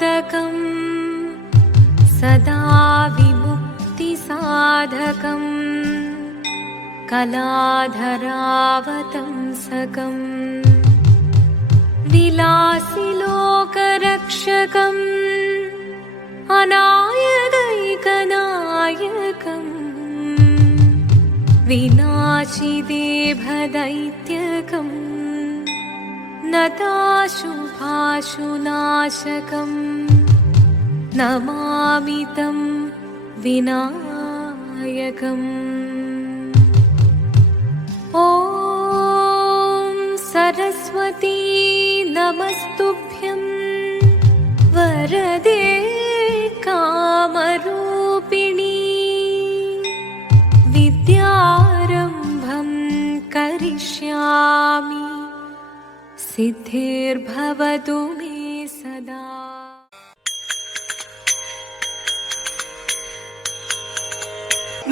मोदकम् सदा विमुक्तिसाधकम् कलाधरावतंसकम् विलासिलोकरक्षकम् अनायदैकनायकम् विनाशिदेभदैत्यकम् नताशुभाशुनाशकम् नमामि तं विनायकम्। ॐ सरस्वती नमस्तुभ्यं वरदे कामरूपिणी विद्यारम्भं करिष्यामि सिद्धिर्भवतु मे सदा।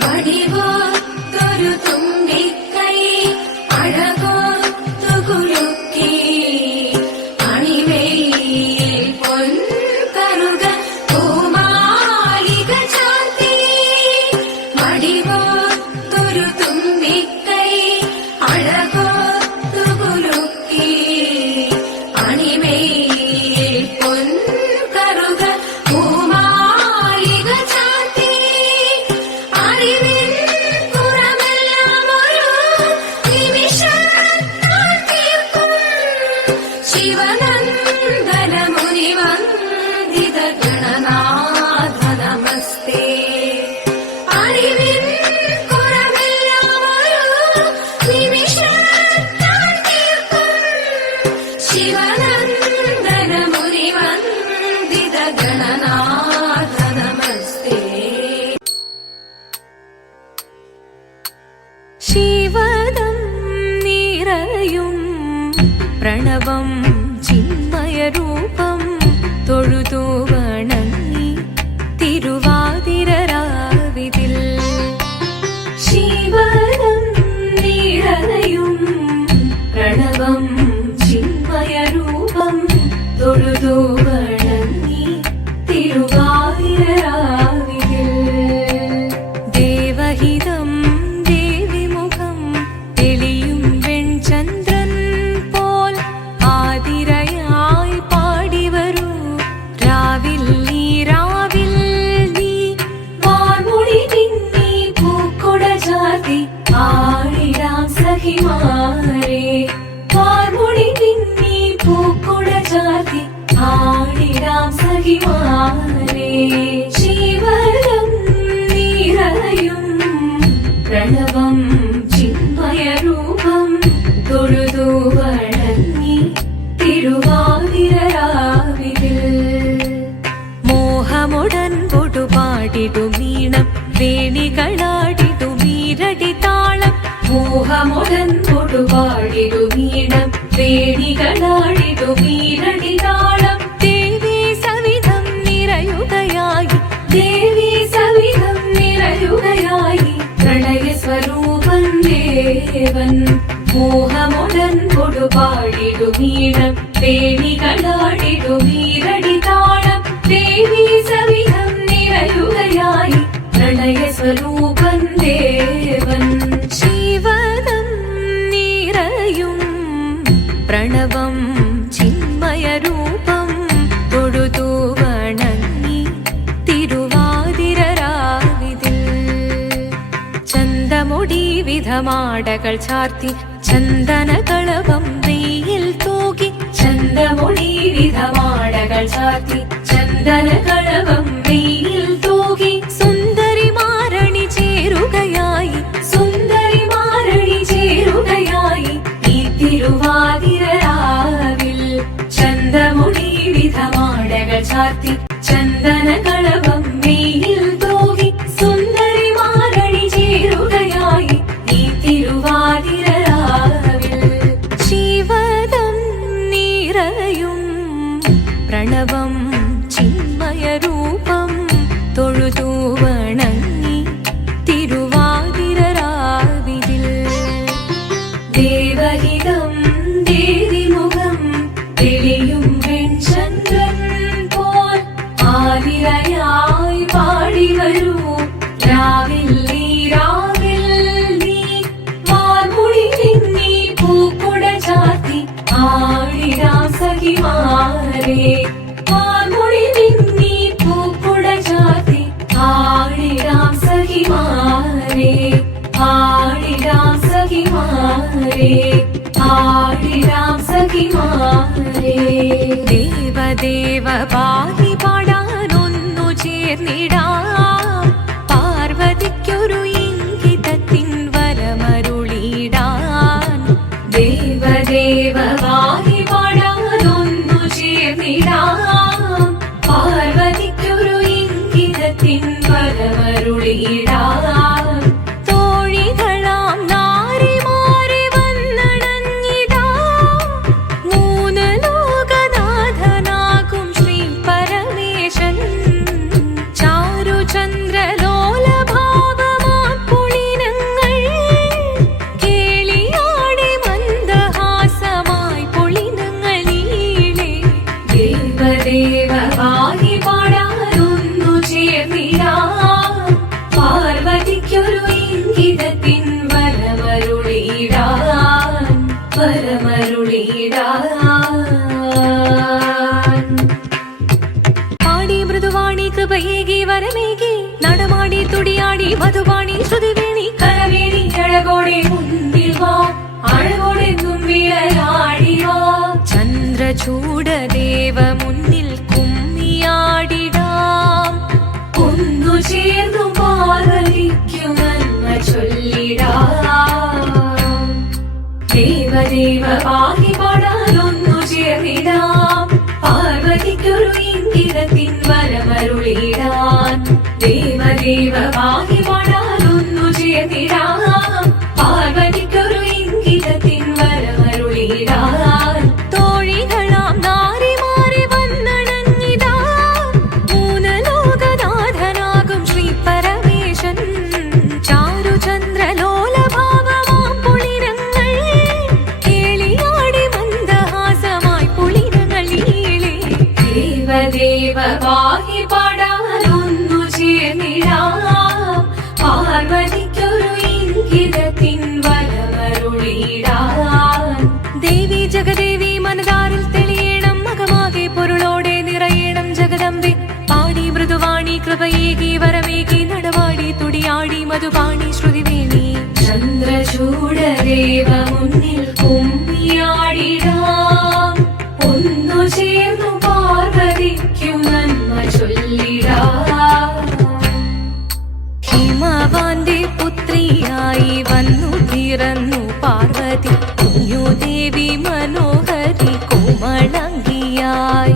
मणिवो तुरुतुम्बिक्कै अळगो तुगुलुक्की अणिवेयिल पोन्करुग पूमालिग चान्ति मणिवो तुरुतुम्बिक्कै अळगो तुगुलुक्की अणिवेयिल पोन्करुग पूमालिग चान्ति शिवनन्दनमुनिवन्दित गणनाथ नमस्ते അറിവിൻ കുറവെല്ലാമൊരു നിമിഷത്താൽ തീർക്കും ശിവനന്ദനമുനിവന്ദിത ഗണനാഥ നമസ്തേ ശിവദം നിറയും പ്രണവം ചിന്മയരൂപം തൊഴുതു വണങ്ങി തിരുവാതിരരാവിതിൽ ശിവദം നിറയും പ്രണവം ചിന്മയരൂപം തൊഴുതു വണങ്ങി തിരുവാതിരരാവിതിൽ ദേവഹിതം ദേവിമുഖം തെളിയും വെൺചന്ദ്രൻ പോൽ ആതിരയായി പാടിവരൂ രാവിൽ നീ വാർമുടി പിന്നി പൂക്കുട ചാർത്തി ആടിടാം സഖിമാരെ വാർമുടി പിന്നി പൂക്കുട ചാർത്തി ആടിടാം സഖിമാരെ ശിവദം നിറയും പ്രണവം ചിന്മയരൂപം തൊഴുതു വണങ്ങി തിരുവാതിരരാവിതിൽ മോഹമുടൻ പൊടുപാടിടുമീണം വേണികളാടിടുമീരടി താളം മോഹമുടൻ പൊടുപാടിടുമീണം വേണികളാടിടുമീരടി താളം ദേവി സവിധം നിറയുകയായി ദേവി സവിധം നിറയുകയായി പ്രണയ സ്വരൂപൻ ദേവൻ മോഹമുടൻ പൊടുപാടിടുമീണം വേണികളാടിടുമീരടി താളം ദേവി സവിധം നിറയുകയായി പ്രണയ സ്വരൂപൻ ദേവൻ ശിവദം നിറയും പ്രണവം ചിന്മയരൂപം തൊഴുതു വണങ്ങി തിരുവാതിരരാവിതിൽ ചന്തമുടി വിധമാടകൾ ചാർത്തി ചന്ദനകളവം വെയിൽ തൂകി ചന്തമുടി വിധമാടകൾ ചാർത്തി ചന്ദനകളവം വെയിൽ തൂകി സുന്ദരിമാരണി ചേരുകയായി സുന്ദരിമാരണി ചേരുകയായി ഈ തിരുവാതിരരാവിൽ ചന്തമുടി വിധമാടകൾ ചാർത്തി ചന്ദനകളവം വെയിൽ തൂകി സുന്ദരിമാരണി ചേരുകയായി ഈ തിരുവാതിരരാവിൽ ശിവദം നിറയും പ്രണവം ചിന്മയരൂപം തൊഴുതു വണങ്ങി തിരുവാതിരരാവിതിൽ ദേവഹിതം ദേവിമുഖം തെളിയും വെൺചന്ദ്രൻ പോൽ പാതിരയായി പാടി വരൂ രാവിൽ നീ വാർമുടി നിന്നി പൂക്കുട ചാത്തി ആടിടാം സഖിമാരെ വാർമുടി നിന്നി പൂക്കുട ചാത്തി ആടിടാം സഖിമാരെ ആടിടാം സഖിമാരെ ആടിടാം സഖിമാരെ ദേവദേവ പാഹി പാടാനൊന്നു ചേർന്നിടാം പാർവതിക്കൊരു ഇംഗിതത്തിൻ വരമരുളിടാൻ ദേവദേവ പാഹി പാടാനൊന്നു ചേർന്നിടാം പാർവതിക്കൊരു ഇംഗിതത്തിൻ വരമരുളിടാൻ തോഴികളാം നാരിമാരെ വന്നണഞ്ഞിടാം മൂന്ന് ലോകനാഥനാകും ശ്രീ പരമേശൻ ചാരുചന്ദ്രലോലഭാവമാം പുളിനങ്ങൾ കേളിയാടി മന്ദഹാസമായി പുളിനങ്ങളീളെ ദേവദേവ പാഹി പാടാനൊന്നു ചേർന്നിടാം പാർവതിക്കൊരു ഇംഗിതത്തിൻ വരമരുളിടാൻ പാടി മൃദുവാണി കൃപയേകി വരമേകി നടമാടി തുടിയാടി മധുവാണി ശ്രുതിവേണി കരവേണി അഴകോടെ മുന്നിൽ വാ അഴകോടെ തുമ്പിയാടി വാ ചന്ദ്രചൂഡദേവ മുന്നിൽ കുമ്മിയാടിടാം ഒന്നു ചേർന്നു പാർവതിക്കു നന്മ ചൊല്ലിടാം ദേവദേവ പാഹി പാടാനൊന്നു ചേർന്നിടാം പാർവതിക്കൊരു ഇംഗിതത്തിൻ വരമരുളിടാൻ ദേവദേവ പാഹി പാടാനൊന്നു ചേർന്നിടാം പാർവതിക്കൊരു ഇംഗിതത്തിൻ വരമരുളിടാൻ തോഴികളാം നാരിമാരെ വന്നണഞ്ഞിടാം മൂന്ന് ലോകനാഥനാകും ശ്രീ പരമേശൻ ചാരുചന്ദ്രലോലഭാവമാം പുളിനങ്ങൾ കേളിയാടി മന്ദഹാസമായി പുളിനങ്ങളീളെ ദേവദേവ പാഹി പാടാനൊന്നു ചേർന്നിടാം പാർവതിക്കൊരു ഇംഗിതത്തിൻ വരമരുളിടാൻ ദേവി ജഗദേവി മനതാരിൽ തെളിയണം മകമാകെ പൊരുളോടെ നിറയണം ജഗദമ്പെ പാടി മൃദുവാണി കൃപയേകി വരമേകി നടവാടി തുടിയാടി മധുപാണി ശ്രുതിവേണി ചന്ദ്രചൂഡദേവ മുന്നിൽ കുമ്മിയാടിടാം ഒന്നു ചേർന്നു പാർവതിക്കു നന്മ ചൊല്ലിടാം ഹിമവാന്റെ പുത്രിയായി വന്നു പിറന്നു പാർവതി കുഞ്ഞുദേവി മനോഹരി കോമളങ്കിയായി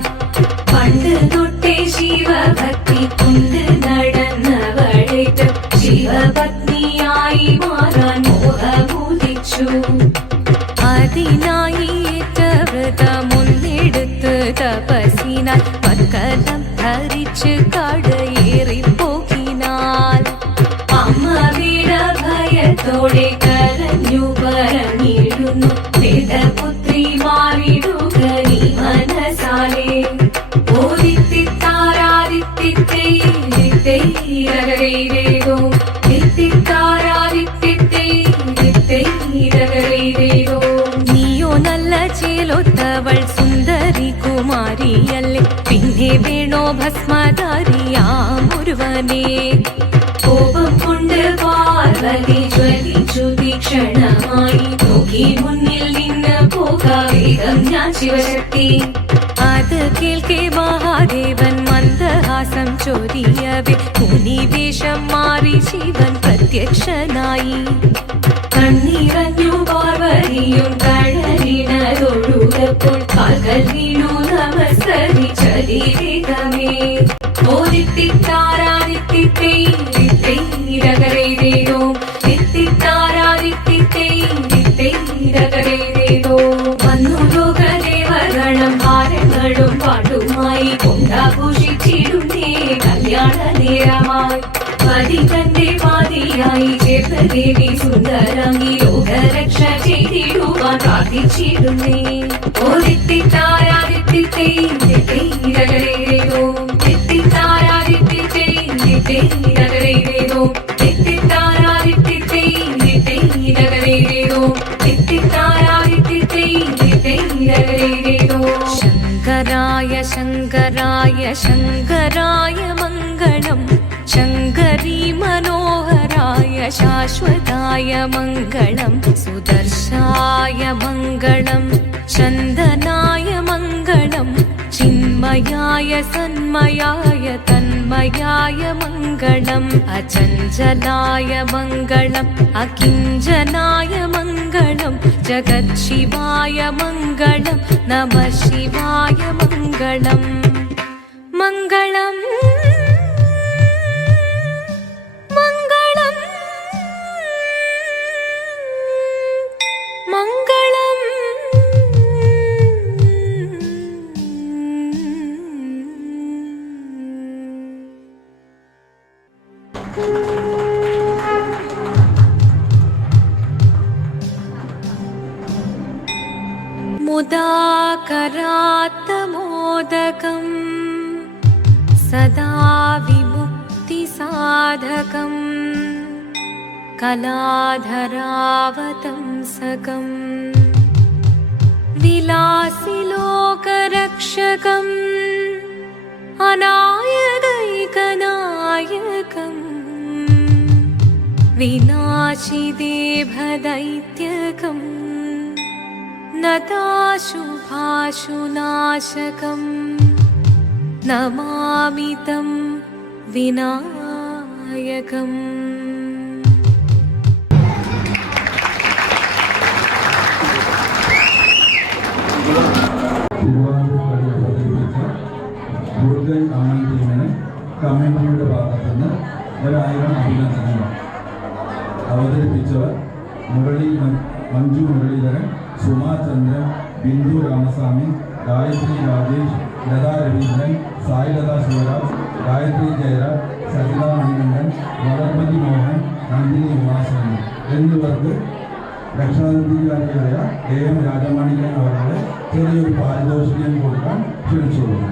പണ്ട് തൊട്ടേ ശിവഭക്തി കൊണ്ട് നടന്നവളിട്ട് ശിവപത്നിയായി മാറാൻ മോഹമുദിച്ചു അതിനായി ഏറ്റ വ്രതമൊന്നെടുത്ത് തപസിനാൽ മക്കരം ധരിച്ച് കടയേറിപ്പോകിനാൽ അമ്മ വീണ ഭയത്തോടെ കരഞ്ഞു പറഞ്ഞിടുന്നു വേദപുത്രി മാറിടുക നീ മനസാലെ ഓദിത്തിത്താരാദിത്തിത്തേരകരേരേരോ തിത്തിത്താരാദിത്തിത്തേരകരേരേരോ നീയോ നല്ല ചേലൊത്തവൾ സുന്ദരി കുമാരിയല്ലേ പിന്നെ വേണോ ഭസ്മധാരിയാമൊരുവനെ കോപം കൊണ്ട് പാർവതി ജ്വലിച്ചു തീക്ഷണമായി നോക്കി മുന്നിൽ നിന്ന് പോകാവേഗം ഞാൻ ശിവശക്തി അത് കേൾക്കെ മഹാദേവൻ മന്ദഹാസം ചൊരിയവേ മുനിവേഷം മാറി ശിവൻ പ്രത്യക്ഷനായി കണ്ണീറഞ്ഞു പാർവതിയും കഴലിനതൊഴുകപ്പോൾ കാൽകൾ വീണു നമസ്കരിച്ചതിരേകമേ ഓദിത്തിത്താരാദിത്തിത്തേരകരേരേരോ തിത്തിത്താരാദിത്തിത്തേരകരേരേരോ വന്നു ലോകദേവഗണം ഭാരങ്ങളും പാട്ടുമായി കൊണ്ടാഘോഷിച്ചിടുന്നേ കല്യാണ നേരമായി പതി തന്റെ പാതിയായി ചേർത്ത ദേവി സുന്ദരാംഗി ലോകരക്ഷ ചെയ്തിടുവാൻ പ്രാർത്ഥിച്ചിടുന്നേ ഓദിത്തിത്താരാദിത്തിത്തേരകരേരേരോ തിത്തിത്താര शङ्कराय शङ्कराय मङ्गलम् शङ्करी मनोहराय शाश्वताय मङ्गलम् सुदर्शाय मङ्गलम् चन्दनाय मङ्गलम् चिन्मयाय सन्मयाय तन्मयाय मङ्गलम् अचञ्चलाय मङ्गलम् अकिञ्चनाय मङ्गलम् जगत्शिवाय मङ्गलम् नमः शिवाय मङ्गलम् मङ्गलम् मुदाकरात्तमोदकम् सदा विमुक्तिसाधकम् कलाधरावतंसकम् विलासिलोकरक्षकम् अनायकैकनायकम् विनाशिदेभदैत्यकम् नताशुभाशुनाशकम् नमामि तं विनायकम् മുഴുവൻ അമ്മൻ ടീമിന് കമ്മിറ്റിയുടെ ഭാഗത്തുനിന്ന് 1000 അഭിനന്ദനങ്ങൾ. അവതരിപ്പിച്ചവർ മഞ്ജു മുരളീധരൻ, സുമാ ചന്ദ്രൻ, ബിന്ദു രാമസ്വാമി, ഗായത്രി രാജേഷ്, ലതാ രവീന്ദ്രൻ, സായിലത ശിവരാജ്, ഗായത്രി ജയരാജ്, സജിത മണികണ്ഠൻ, വളർമതി മോഹൻ, നന്ദിനി ഉമാസൻ എന്നിവർക്ക് രക്ഷാധികാരിയായ AM രാജമാണിക്കൻ അവരുടെ ചെറിയൊരു പാരിതോഷികം കൊടുക്കാൻ ക്ഷണിച്ചുകൊള്ളുന്നു.